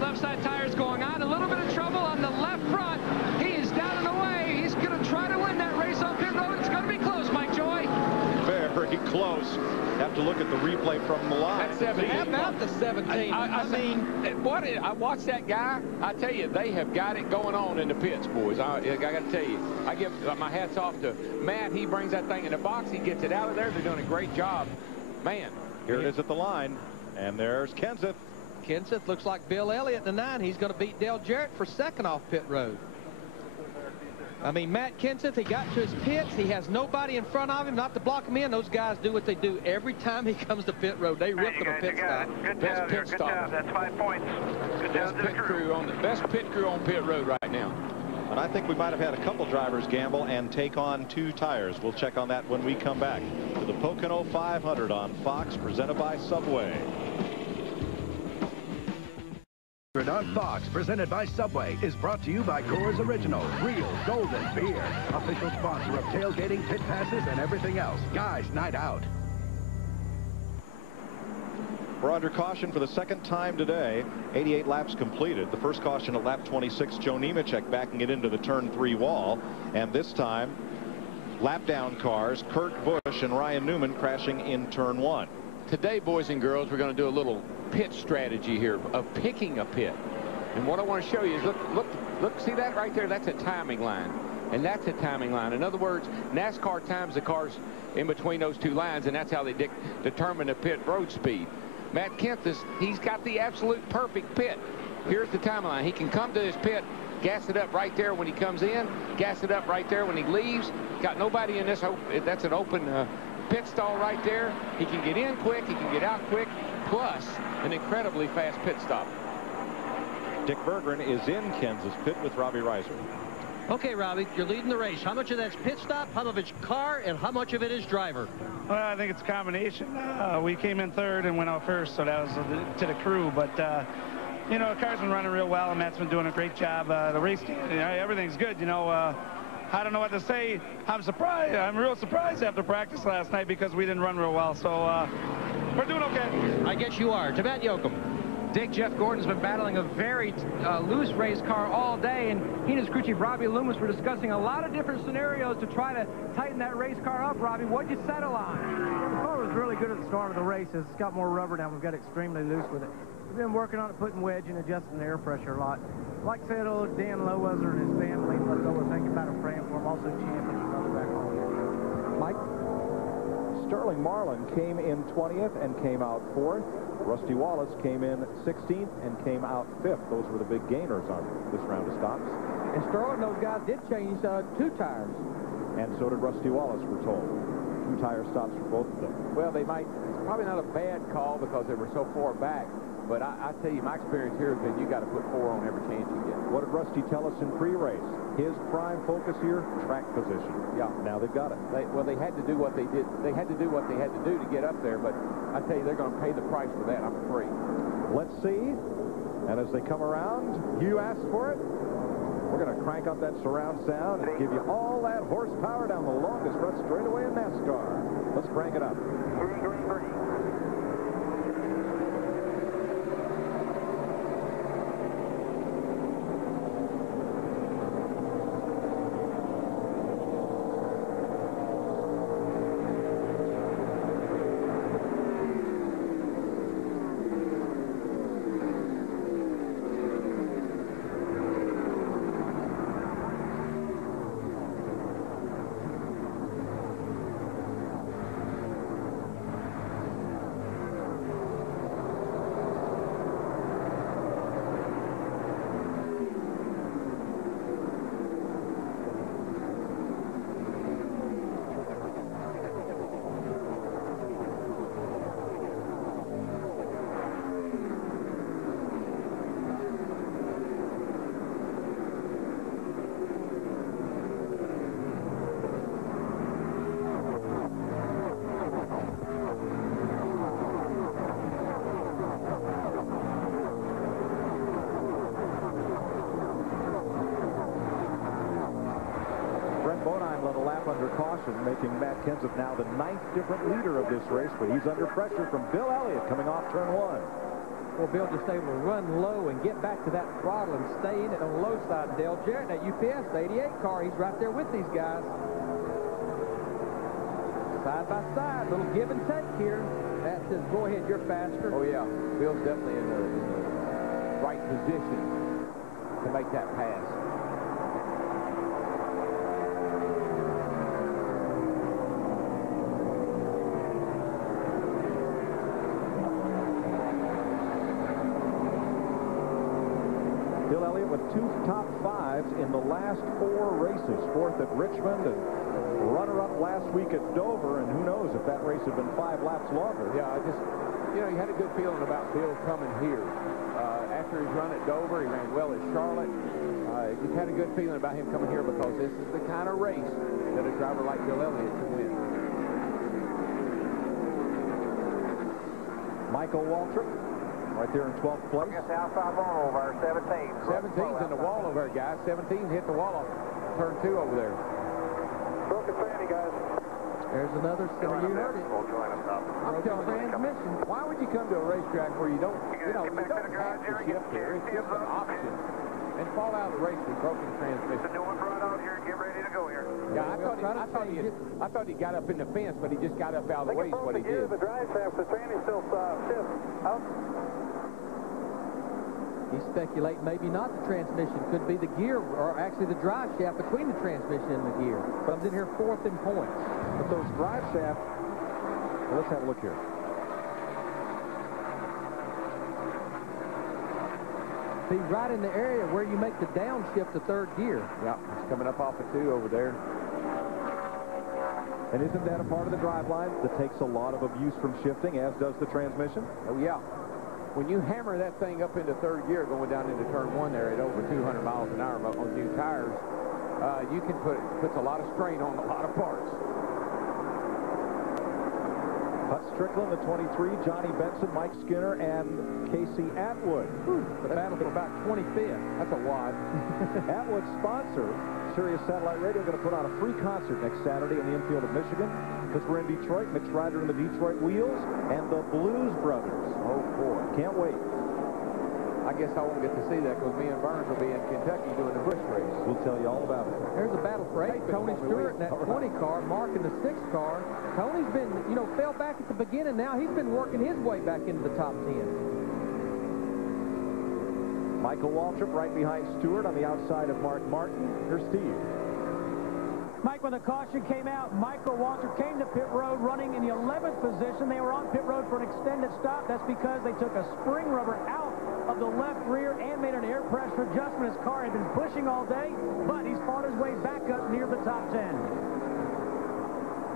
left side tires going on. A little bit of trouble on the left front. He is down and away. He's going to try to win that race on pit road. It's going to be close, Mike Joy. Very close. Have to look at the replay from the line. That's 17. How about the 17? I mean, what? I watched that guy. I tell you, they have got it going on in the pits, boys. I got to tell you, I give my hats off to Matt. He brings that thing in the box. He gets it out of there. They're doing a great job. Man. Here it is at the line. And there's Kenseth. Kenseth looks like Bill Elliott in the 9. He's going to beat Dale Jarrett for second off pit road. I mean, Matt Kenseth, he got to his pits. He has nobody in front of him, not to block him in. Those guys do what they do every time he comes to pit road. They rip him a pit stop. Best pit stop. That's 5 points. Good best job to the crew. Best pit crew on pit road right now. And I think we might have had a couple drivers gamble and take on 2 tires. We'll check on that when we come back to the Pocono 500 on Fox, presented by Subway. On Fox, presented by Subway, is brought to you by Coors Original, Real Golden Beer, official sponsor of tailgating, pit passes, and everything else. Guys Night Out. We're under caution for the second time today. 88 laps completed. The first caution at lap 26, Joe Nemechek backing it into the turn 3 wall. And this time, lap down cars, Kurt Busch and Ryan Newman crashing in turn 1. Today, boys and girls, we're going to do a little pit strategy here of picking a pit. And what I want to show you is look, see that right there? That's a timing line. And that's a timing line. In other words, NASCAR times the cars in between those 2 lines, and that's how they determine the pit road speed. Matt Kenseth, he's got the absolute perfect pit. Here's the timeline. He can come to his pit, gas it up right there when he comes in, gas it up right there when he leaves. Got nobody in this. That's an open pit stall right there. He can get in quick. He can get out quick. Plus an incredibly fast pit stop. Dick Berggren is in Kenseth's pit with Robbie Reiser. Okay, Robbie, you're leading the race. How much of that's pit stop, how much of it's car, and how much of it is driver? Well, I think it's a combination. We came in third and went out first, so that was to the crew. But, you know, the car's been running real well, and Matt's been doing a great job. The race, everything's good. You know, I don't know what to say. I'm surprised. I'm real surprised after practice last night because we didn't run real well. So we're doing okay. I guess you are. To Matt Yoakum. Dick, Jeff Gordon's been battling a very loose race car all day, and he and his crew chief Robbie Loomis were discussing a lot of different scenarios to try to tighten that race car up. Robbie, what'd you settle on? The car was really good at the start of the race. It's got more rubber now. We've got extremely loose with it. We've been working on it, putting wedge and adjusting the air pressure a lot. Like I said, old Dan Loweser and his family, let's go and think about a frame for him. Also, champion, brother back home. Mike? Sterling Marlin came in 20th and came out 4th. Rusty Wallace came in 16th and came out 5th. Those were the big gainers on this round of stops. And Sterling, those guys did change 2 tires. And so did Rusty Wallace, we're told. 2 tire stops for both of them. Well, it's probably not a bad call because they were so far back. But I tell you, my experience here has been you got to put 4 on every chance you get. What did Rusty tell us in pre-race? His prime focus here, track position. Yeah. Now they've got it. They had to do what they did. They had to do what they had to do to get up there. But I tell you, they're going to pay the price for that, I'm afraid. Let's see. And as they come around, you asked for it. We're going to crank up that surround sound and give you all that horsepower down the longest run straightaway in NASCAR. Let's crank it up. Under caution, making Matt Kenseth now the 9th different leader of this race, but he's under pressure from Bill Elliott coming off turn 1. Boy, Bill just able to run low and get back to that throttle and stay in it on the low side. Dale Jarrett, that UPS, the 88 car, he's right there with these guys. Side by side, little give and take here. That says, go ahead, you're faster. Oh, yeah. Bill's definitely in the right position to make that pass. Bill Elliott with 2 top 5s in the last 4 races. 4th at Richmond and runner-up last week at Dover, and who knows if that race had been 5 laps longer. Yeah, you had a good feeling about Bill coming here. After his run at Dover, he ran well at Charlotte. Just had a good feeling about him coming here because this is the kind of race that a driver like Bill Elliott can win. Michael Waltrip right there in 12th place. Outside wall over 17. 17's in the wall over there, guys. 17 hit the wall off turn 2 over there. Broken fanny, guys. There's another, so you heard it. I'm telling transmission. Why would you come to a racetrack where you don't have to shift there? It's just an option. And fall out of the race with broken transmission. The new one brought out here. Get ready to go here. Yeah, I thought he got up in the fence, but he just got up out of the way is what he did. The drive shaft, the tranny still shifts out. He speculates maybe not the transmission. Could be the gear, or actually the drive shaft between the transmission and the gear. Comes in here 4th in points. But those drive shafts, well, let's have a look here. Be right in the area where you make the downshift to 3rd gear. Yeah, he's coming up off of 2 over there. And isn't that a part of the drive line that takes a lot of abuse from shifting, as does the transmission? Oh, yeah. When you hammer that thing up into 3rd gear going down into turn 1 there at over 200 miles an hour on new tires, you can puts a lot of strain on a lot of parts. Hut Strickland, the 23, Johnny Benson, Mike Skinner, and Casey Atwood. The battle for about 25th. That's a wad. Atwood's sponsor, Sirius Satellite Radio, going to put on a free concert next Saturday in the infield of Michigan. Because we're in Detroit, Mitch Ryder and the Detroit Wheels, and the Blues Brothers. Oh, boy. Can't wait. I guess I won't get to see that because me and Burns will be in Kentucky doing the Busch race. We'll tell you all about it. There's a battle for 8. Tony Stewart in that 20 car, Mark in the 6 car. Tony's been, fell back at the beginning. Now he's been working his way back into the top 10. Michael Waltrip right behind Stewart on the outside of Mark Martin. Here's Steve. Mike, when the caution came out, Michael Waltrip came to pit road running in the 11th position. They were on pit road for an extended stop. That's because they took a spring rubber out of the left rear and made an air pressure adjustment. His car had been pushing all day, but he's fought his way back up near the top 10.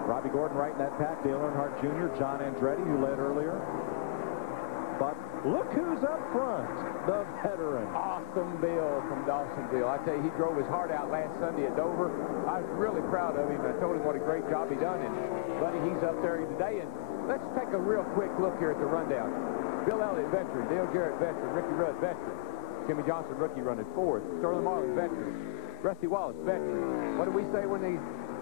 Robbie Gordon right in that pack. Dale Earnhardt Jr., John Andretti, who led earlier. But look who's up front, the veteran. Awesome Bill from Dawsonville. I tell you, he drove his heart out last Sunday at Dover. I was really proud of him. I told him what a great job he done. And, buddy, he's up there today. And let's take a real quick look here at the rundown. Bill Elliott, veteran. Dale Jarrett, veteran. Ricky Rudd, veteran. Jimmy Johnson, rookie, running 4th. Sterling Marlin, veteran. Rusty Wallace, veteran. What did we say when they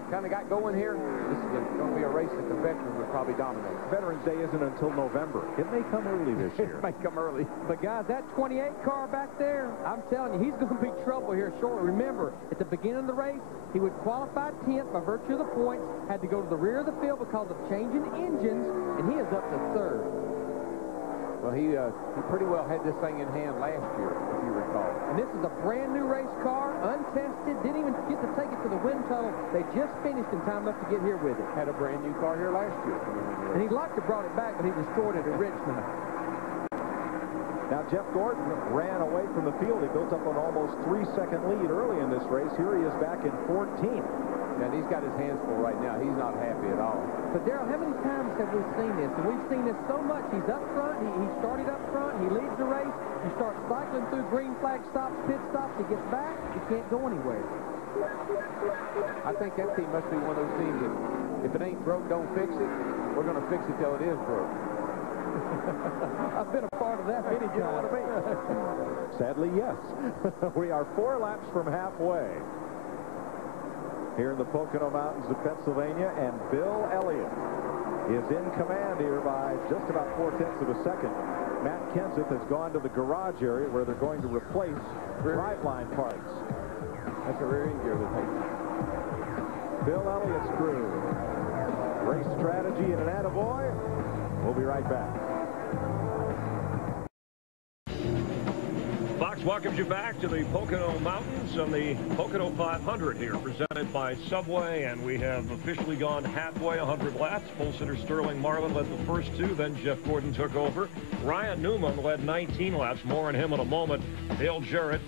kind of got going here? This is going to be a race that the veterans will probably dominate. Veterans Day isn't until November. It may come early this year. It may come early. But, guys, that 28 car back there, I'm telling you, he's going to be trouble here shortly. Remember, at the beginning of the race, he would qualify 10th by virtue of the points, had to go to the rear of the field because of changing engines, and he is up to 3rd. Well, he pretty well had this thing in hand last year, if you recall. And this is a brand-new race car, untested, didn't even get to take it to the wind tunnel. They just finished in time enough to get here with it. Had a brand-new car here last year. And he'd like to have brought it back, but he destroyed it at Richmond. Now, Jeff Gordon ran away from the field. He built up an almost 3-second lead early in this race. Here he is back in 14th. And he's got his hands full right now. He's not happy at all. But, Darrell, how many times have we seen this? And we've seen this so much. He's up front. He started up front. He leads the race. You start cycling through green flag stops, pit stops. He gets back. He can't go anywhere. I think that team must be one of those teams that if it ain't broke, don't fix it. We're going to fix it till it is broke. I've been a part of that many times. Sadly, yes. We are 4 laps from halfway here in the Pocono Mountains of Pennsylvania, and Bill Elliott is in command here by just about 4/10 of a second. Matt Kenseth has gone to the garage area where they're going to replace driveline parts. That's a rear end gear they're taking. Bill Elliott's crew. Race strategy and an attaboy. We'll be right back. Fox welcomes you back to the Pocono Mountains on the Pocono 500 here, presented by Subway, and we have officially gone halfway, 100 laps. Pole sitter Sterling Marlin led the first 2, then Jeff Gordon took over. Ryan Newman led 19 laps. More on him in a moment. Dale Jarrett,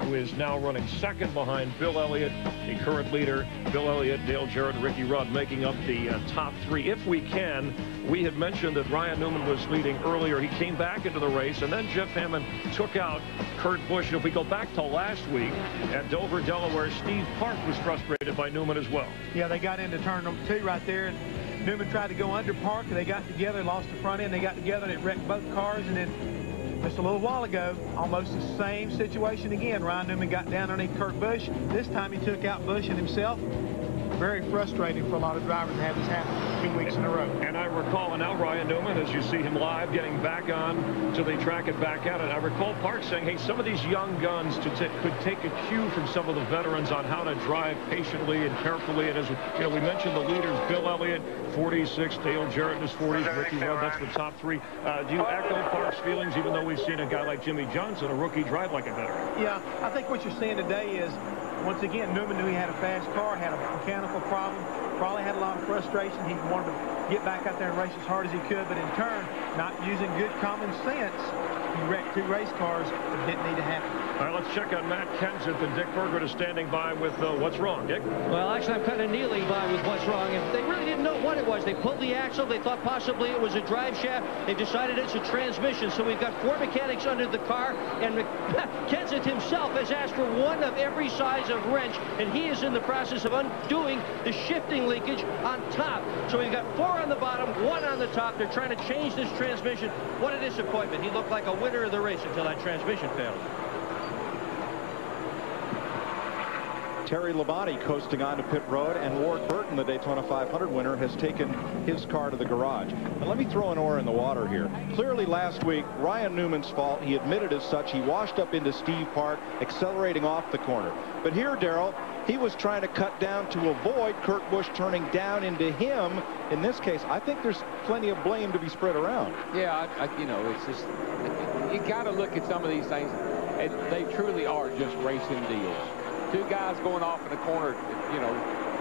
who is now running second behind Bill Elliott, the current leader. Bill Elliott, Dale Jarrett, Ricky Rudd making up the top 3. If we can, we had mentioned that Ryan Newman was leading earlier. He came back into the race, and then Jeff Hammond took out Kurt Busch. And if we go back to last week at Dover, Delaware, Steve Park was frustrated by Newman as well. Yeah, they got into turn number 2 right there, and Newman tried to go under Park, and they got together, lost the front end. They got together, and it wrecked both cars, and then just a little while ago, almost the same situation again. Ryan Newman got down underneath Kurt Busch. This time he took out Busch and himself. Very frustrating for a lot of drivers to have this happen 2 weeks in a row. And I recall, and now Ryan Newman, as you see him live, getting back on to the track and back at it. I recall Park saying, hey, some of these young guns could take a cue from some of the veterans on how to drive patiently and carefully. And as you know, we mentioned the leaders, Bill Elliott, 46, Dale Jarrett in his 40s, Ricky Rudd, that's the top 3. Do you echo Park's feelings, even though we've seen a guy like Jimmy Johnson, a rookie, drive like a veteran? Yeah, I think what you're seeing today is, once again, Newman knew he had a fast car, had a mechanical problem, probably had a lot of frustration. He wanted to get back out there and race as hard as he could, but in turn, not using good common sense, he wrecked 2 race cars that didn't need to happen. All right, let's check on Matt Kenseth, and Dick Berggren is standing by with what's wrong, Dick? Well, actually, I'm kind of kneeling by with what's wrong. And they really didn't know what it was. They pulled the axle. They thought possibly it was a drive shaft. They decided it's a transmission. So we've got 4 mechanics under the car, and Kenseth himself has asked for one of every size of wrench, and he is in the process of undoing the shifting leakage on top. So we've got 4 on the bottom, 1 on the top. They're trying to change this transmission. What a disappointment. He looked like a winner of the race until that transmission failed. Terry Labonte coasting onto pit road, and Ward Burton, the Daytona 500 winner, has taken his car to the garage. And let me throw an oar in the water here. Clearly last week, Ryan Newman's fault. He admitted as such. He washed up into Steve Park, accelerating off the corner. But here, Darrell, he was trying to cut down to avoid Kurt Busch turning down into him. In this case, I think there's plenty of blame to be spread around. Yeah, you know, it's just, you got to look at some of these things, and they truly are just racing deals. 2 guys going off in the corner, you know,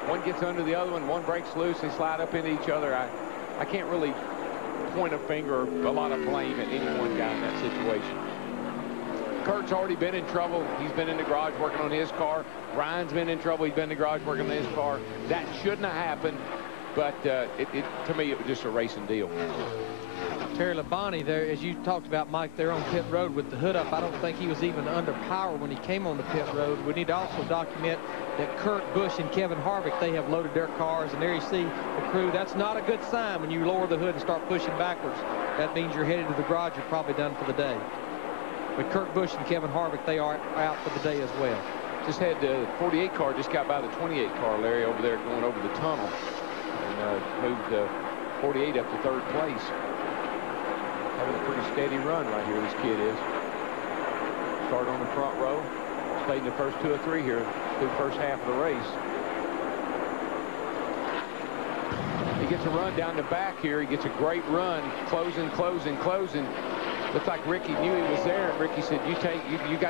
one gets under the other one breaks loose, they slide up into each other. I can't really point a finger or a lot of blame at any one guy in that situation. Kurt's already been in trouble. He's been in the garage working on his car. Ryan's been in trouble. He's been in the garage working on his car. That shouldn't have happened, but to me, it was just a racing deal. Terry Labonte there, as you talked about, Mike, there on pit road with the hood up. I don't think he was even under power when he came on the pit road. We need to also document that Kurt Busch and Kevin Harvick, they have loaded their cars, and there you see the crew. That's not a good sign when you lower the hood and start pushing backwards. That means you're headed to the garage. You're probably done for the day. But Kurt Busch and Kevin Harvick, they are out for the day as well. Just had the 48 car just got by the 28 car, Larry, over there going over the tunnel, and moved 48 up to 3rd place. Having a pretty steady run right here, this kid is. Started on the front row, stayed in the first 2 or 3 here through the first half of the race. He gets a run down the back here. He gets a great run, closing. Looks like Ricky knew he was there, and Ricky said, you got